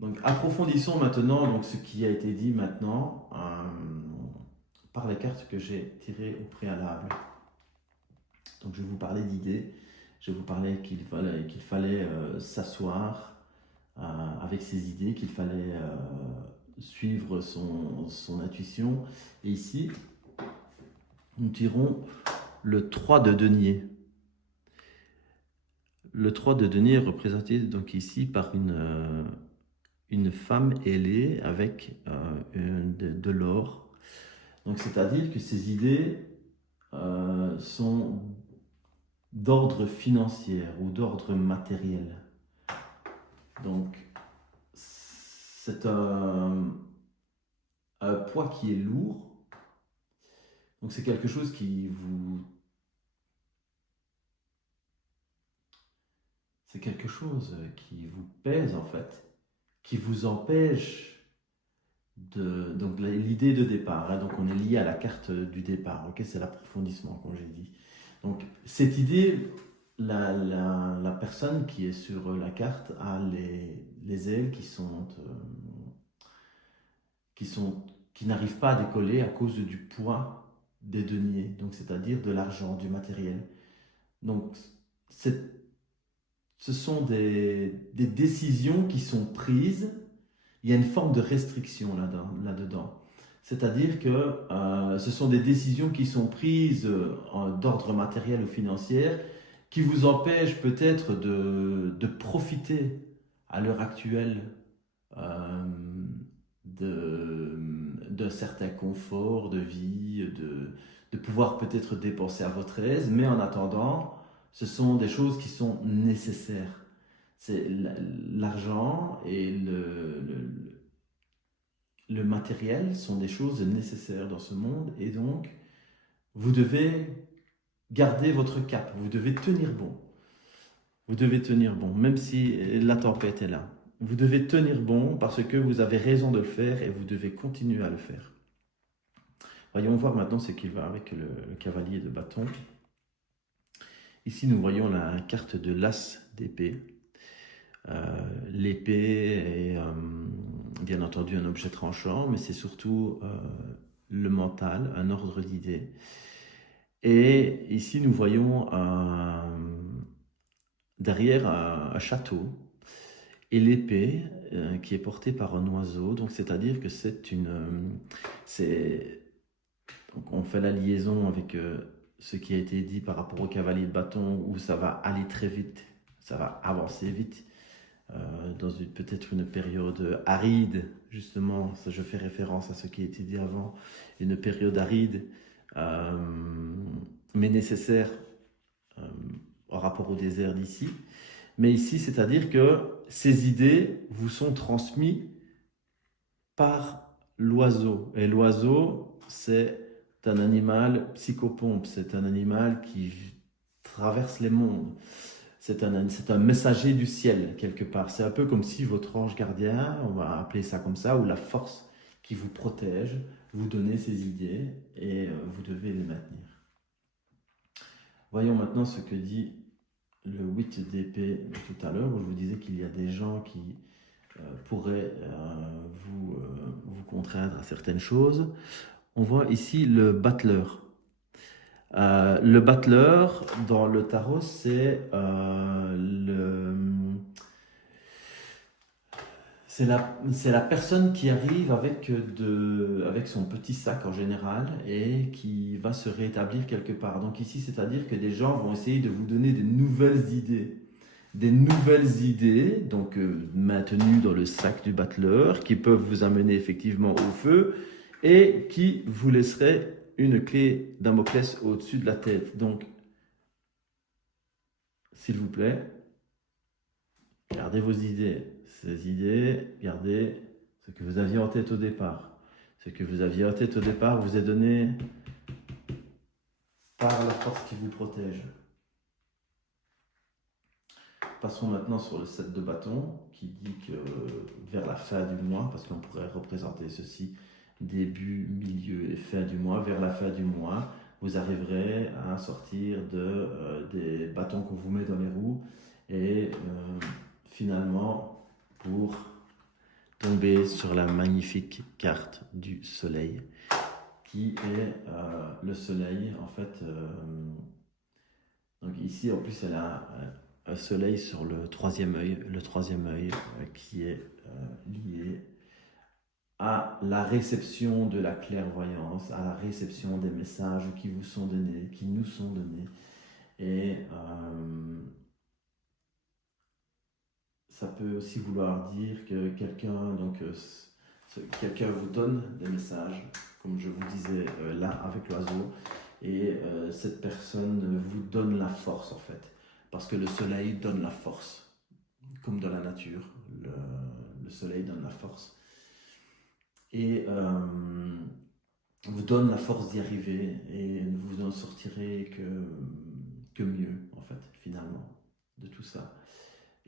Donc, approfondissons maintenant donc, ce qui a été dit maintenant par les cartes que j'ai tirées au préalable. Donc, je vais vous parler d'idées. Je vais vous parler qu'il fallait s'asseoir avec ses idées, qu'il fallait suivre son intuition. Et ici, nous tirons le 3 de denier. Le 3 de denier est représenté donc ici par une femme ailée avec de l'or. Donc c'est-à-dire que ces idées sont d'ordre financier ou d'ordre matériel. Donc c'est un poids qui est lourd. Donc c'est quelque chose qui vous... C'est quelque chose qui vous pèse en fait, qui vous empêche donc l'idée de départ, hein, donc on est lié à la carte du départ, ok, c'est l'approfondissement comme j'ai dit. Donc cette idée, la personne qui est sur la carte a les ailes qui n'arrivent pas à décoller à cause du poids des deniers, donc c'est-à-dire de l'argent, du matériel. Donc ce sont des décisions qui sont prises. Il y a une forme de restriction là-dedans. C'est-à-dire que ce sont des décisions qui sont prises d'ordre matériel ou financier qui vous empêchent peut-être de profiter à l'heure actuelle euh, d'un certain confort de vie, de pouvoir peut-être dépenser à votre aise, mais en attendant, ce sont des choses qui sont nécessaires. C'est l'argent et le matériel sont des choses nécessaires dans ce monde et donc vous devez garder votre cap, vous devez tenir bon. Vous devez tenir bon, même si la tempête est là. Vous devez tenir bon parce que vous avez raison de le faire et vous devez continuer à le faire. Voyons voir maintenant ce qui va avec le cavalier de bâton. Ici, nous voyons la carte de l'as d'épée. L'épée est bien entendu un objet tranchant, mais c'est surtout le mental, un ordre d'idées. Et ici, nous voyons derrière un château et l'épée qui est portée par un oiseau. Donc, c'est-à-dire que donc on fait la liaison avec ce qui a été dit par rapport au cavalier de bâton, où ça va aller très vite, ça va avancer vite. Dans peut-être une période aride, justement, ça, je fais référence à ce qui a été dit avant, une période aride, euh, mais nécessaire euh, en rapport au désert d'ici. Mais ici, c'est-à-dire que ces idées vous sont transmises par l'oiseau. Et l'oiseau, c'est un animal psychopompe, c'est un animal qui traverse les mondes. C'est un messager du ciel, quelque part. C'est un peu comme si votre ange gardien, on va appeler ça comme ça, ou la force qui vous protège, vous donnez ces idées et vous devez les maintenir. Voyons maintenant ce que dit le 8 d'épée tout à l'heure, où je vous disais qu'il y a des gens qui pourraient vous contraindre à certaines choses. On voit ici le battleur. Le battleur, dans le tarot, c'est la personne qui arrive avec son petit sac en général et qui va se rétablir quelque part. Donc ici, c'est-à-dire que des gens vont essayer de vous donner des nouvelles idées. Des nouvelles idées, donc maintenues dans le sac du battleur, qui peuvent vous amener effectivement au feu et qui vous laisseraient une clé Damoclès au-dessus de la tête. Donc, s'il vous plaît, gardez vos idées. Ces idées, gardez ce que vous aviez en tête au départ. Ce que vous aviez en tête au départ vous est donné par la force qui vous protège. Passons maintenant sur le 7 de bâton qui dit que vers la fin du mois, parce qu'on pourrait représenter ceci début, milieu et fin du mois, vers la fin du mois, vous arriverez à sortir des bâtons qu'on vous met dans les roues et finalement pour tomber sur la magnifique carte du soleil, qui est le soleil, en fait. Donc ici, en plus, elle a un soleil sur le troisième œil qui est lié à la réception de la clairvoyance, à la réception des messages qui vous sont donnés, qui nous sont donnés. Et ça peut aussi vouloir dire que quelqu'un vous donne des messages, comme je vous disais là avec l'oiseau, et cette personne vous donne la force en fait, parce que le soleil donne la force, comme dans la nature, le soleil donne la force, et vous donne la force d'y arriver, et vous n'en sortirez que mieux en fait, finalement, de tout ça.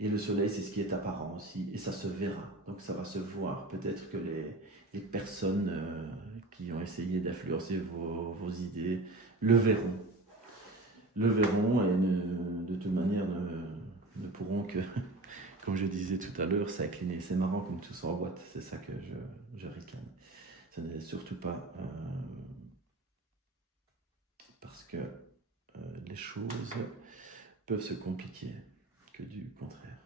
Et le soleil, c'est ce qui est apparent aussi, et ça se verra, donc ça va se voir. Peut-être que les personnes qui ont essayé d'influencer vos idées le verront, et de toute manière ne pourront que, comme je disais tout à l'heure, s'incliner. C'est marrant comme tout s'emboîte, c'est ça que je ricane. Ce n'est surtout pas parce que les choses peuvent se compliquer, que du contraire.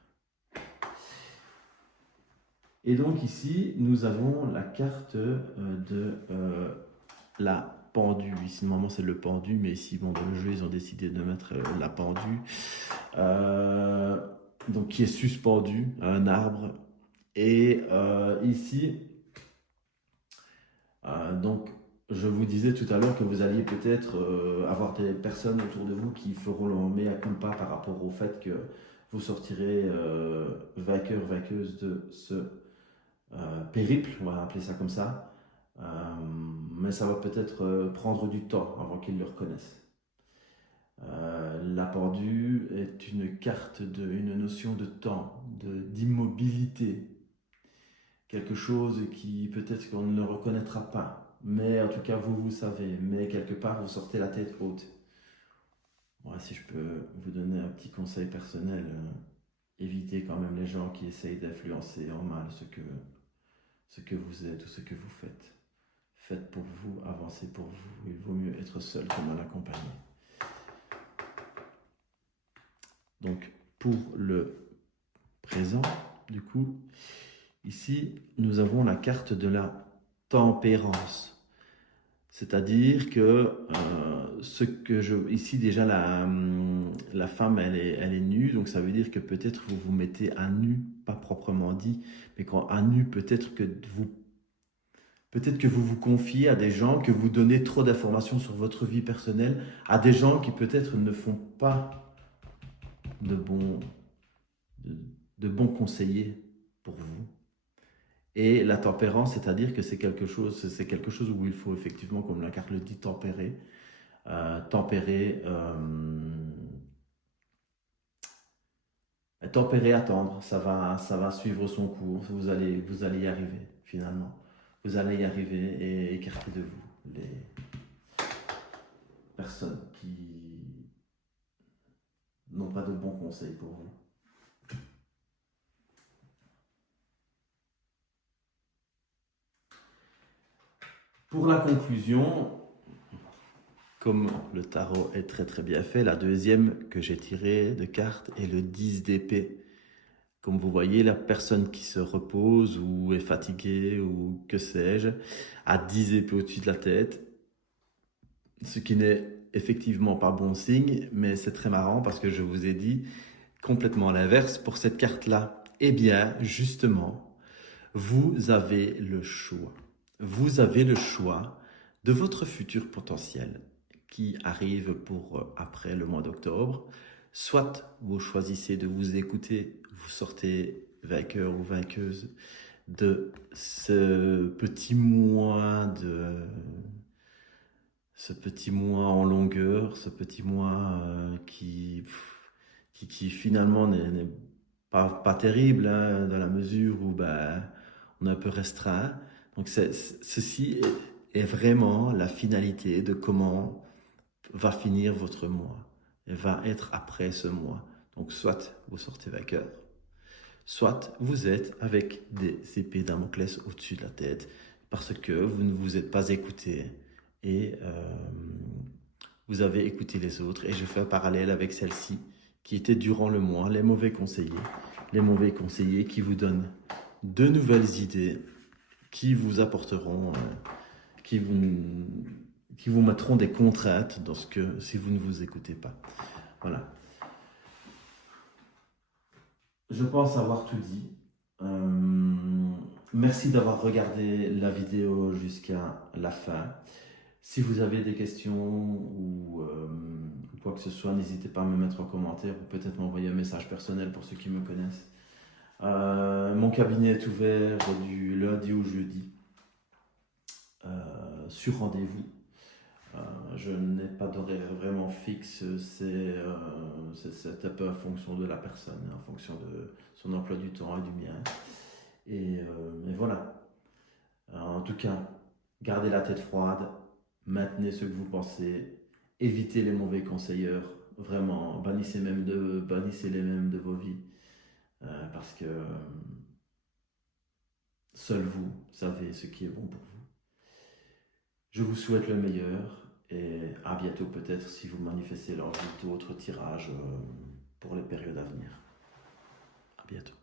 Et donc ici, nous avons la carte de la pendue. Ici, normalement, c'est le pendu, mais ici, bon, dans le jeu, ils ont décidé de mettre la pendue. Donc, qui est suspendu à un arbre. Et ici, donc, je vous disais tout à l'heure que vous alliez peut-être avoir des personnes autour de vous qui feront le mea culpa par rapport au fait que vous sortirez vainqueur, vainqueuse de ce périple, on va appeler ça comme ça, mais ça va peut-être prendre du temps avant qu'ils le reconnaissent. La pendue est une carte, une notion de temps, d'immobilité, quelque chose qui peut-être qu'on ne le reconnaîtra pas, mais en tout cas vous savez, mais quelque part vous sortez la tête haute. Moi, si je peux vous donner un petit conseil personnel, évitez quand même les gens qui essayent d'influencer en mal ce que vous êtes ou ce que vous faites. Faites pour vous, avancez pour vous. Il vaut mieux être seul que mal accompagné. Donc, pour le présent, du coup, ici, nous avons la carte de la tempérance. C'est-à-dire que ici déjà la femme elle est nue, donc ça veut dire que peut-être vous vous mettez à nu, pas proprement dit, mais quand à nu peut-être que vous vous confiez à des gens, que vous donnez trop d'informations sur votre vie personnelle, à des gens qui peut-être ne font pas de bons conseillers pour vous. Et la tempérance, c'est-à-dire que c'est quelque chose où il faut effectivement, comme la carte le dit, tempérer. Tempérer, attendre, ça va suivre son cours, vous allez y arriver finalement. Vous allez y arriver et écarter de vous les personnes qui n'ont pas de bons conseils pour vous. Pour la conclusion, comme le tarot est très très bien fait, la deuxième que j'ai tirée de carte est le 10 d'épée. Comme vous voyez, la personne qui se repose ou est fatiguée ou que sais-je, a 10 épées au-dessus de la tête, ce qui n'est effectivement pas bon signe, mais c'est très marrant parce que je vous ai dit complètement l'inverse pour cette carte-là. Eh bien, justement, vous avez le choix. Vous avez le choix de votre futur potentiel qui arrive pour après le mois d'octobre. Soit vous choisissez de vous écouter, vous sortez vainqueur ou vainqueuse de ce petit mois en longueur, ce petit mois qui finalement n'est pas terrible hein, dans la mesure où on est un peu restreint. Donc ceci est vraiment la finalité de comment va finir votre mois et va être après ce mois. Donc soit vous sortez vainqueur, soit vous êtes avec des épées Damoclès au-dessus de la tête parce que vous ne vous êtes pas écouté et vous avez écouté les autres. Et je fais un parallèle avec celle-ci qui était durant le mois les mauvais conseillers qui vous donnent de nouvelles idées qui vous apporteront, qui vous mettront des contraintes dans si vous ne vous écoutez pas. Voilà. Je pense avoir tout dit. Merci d'avoir regardé la vidéo jusqu'à la fin. Si vous avez des questions ou quoi que ce soit, n'hésitez pas à me mettre en commentaire ou peut-être m'envoyer un message personnel pour ceux qui me connaissent. Mon cabinet est ouvert du lundi au jeudi sur rendez-vous. Je n'ai pas d'horaire vraiment fixe, c'est un peu en fonction de la personne, en fonction de son emploi du temps et du mien. Et voilà. En tout cas, gardez la tête froide, maintenez ce que vous pensez, évitez les mauvais conseilleurs, vraiment, bannissez-les mêmes de vos vies, parce que seul vous savez ce qui est bon pour vous. Je vous souhaite le meilleur et à bientôt peut-être si vous manifestez l'envie d'autres tirages pour les périodes à venir. À bientôt.